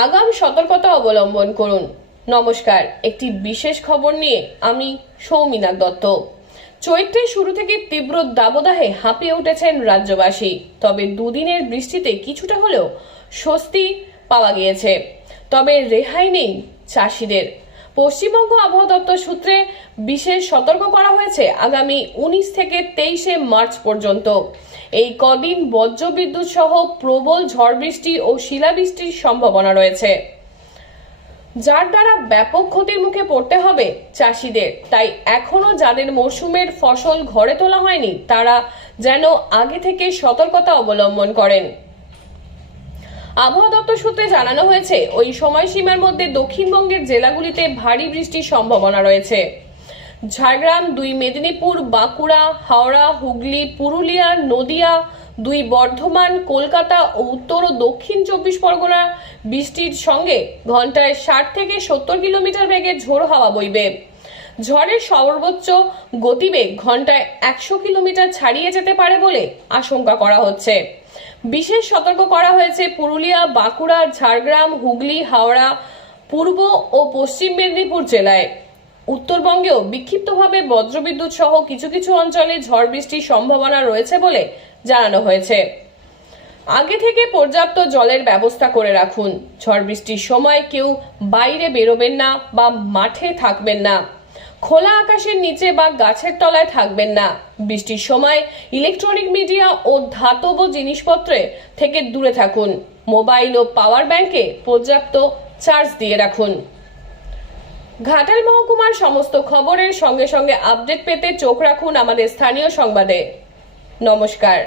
আগাম সতর্কতা অবলম্বন করুন। নমস্কার, একটি বিশেষ খবর নিয়ে আমি সৌমিনা দত্ত। চৈত্রের শুরু থেকে তীব্র দাবদাহে হাঁপিয়ে উঠেছেন রাজ্যবাসী। তবে দুদিনের বৃষ্টিতে কিছুটা হলেও স্বস্তি পাওয়া গিয়েছে। তবে রেহাই নেই চাষিদের। পশ্চিমবঙ্গ আবহাওয়া দপ্তর সূত্রে বিশেষ সতর্ক করা হয়েছে আগামী উনিশ থেকে তেইশে মার্চ পর্যন্ত। এই কদিন বজ্রবিদ্যুৎ সহ প্রবল ঝড় বৃষ্টি ও শিলাবৃষ্টির সম্ভাবনা রয়েছে। যার দ্বারা ব্যাপক ক্ষতির মুখে পড়তে হবে চাষিদের। তাই এখনও যাদের মরশুমের ফসল ঘরে তোলা হয়নি, তারা যেন আগে থেকে সতর্কতা অবলম্বন করেন। আবহাওয়া দপ্তর সূত্রে জানানো হয়েছে, ওই সময়সীমার মধ্যে দক্ষিণবঙ্গের জেলাগুলিতে ভারী বৃষ্টির সম্ভাবনা রয়েছে। ঝাড়গ্রাম, দুই মেদিনীপুর, বাঁকুড়া, হাওড়া, হুগলি, পুরুলিয়া, নদিয়া, দুই বর্ধমান, কলকাতা ও উত্তর ও দক্ষিণ চব্বিশ পরগনা বৃষ্টির সঙ্গে ঘন্টায় ষাট থেকে সত্তর কিলোমিটার বেগে ঝোড়ো হাওয়া বইবে। ঝড়ের সর্বোচ্চ গতিবেগ ঘন্টায় একশো কিলোমিটার ছাড়িয়ে যেতে পারে বলে আশঙ্কা করা হচ্ছে। বিশেষ সতর্ক করা হয়েছে পুরুলিয়া, বাঁকুড়া, ঝাড়গ্রাম, হুগলি, হাওড়া, পূর্ব ও পশ্চিম মেদিনীপুর জেলায়। উত্তরবঙ্গেও বিক্ষিপ্তভাবে বজ্রবিদ্যুৎ সহ কিছু কিছু অঞ্চলে ঝড় বৃষ্টির সম্ভাবনা রয়েছে বলে জানানো হয়েছে। আগে থেকে পর্যাপ্ত জলের ব্যবস্থা করে রাখুন। ঝড় বৃষ্টির সময় কেউ বাইরে বেরোবেন না বা মাঠে থাকবেন না। খোলা আকাশের নিচে বা গাছের তলায় থাকবেন না। বৃষ্টির সময় ইলেকট্রনিক মিডিয়া ও ধাতব জিনিসপত্রে থেকে দূরে থাকুন। মোবাইল ও পাওয়ার ব্যাংকে পর্যাপ্ত চার্জ দিয়ে রাখুন। ঘাটাল মহকুমার সমস্ত খবরের সঙ্গে সঙ্গে আপডেট পেতে চোখ রাখুন আমাদের স্থানীয় সংবাদে। নমস্কার।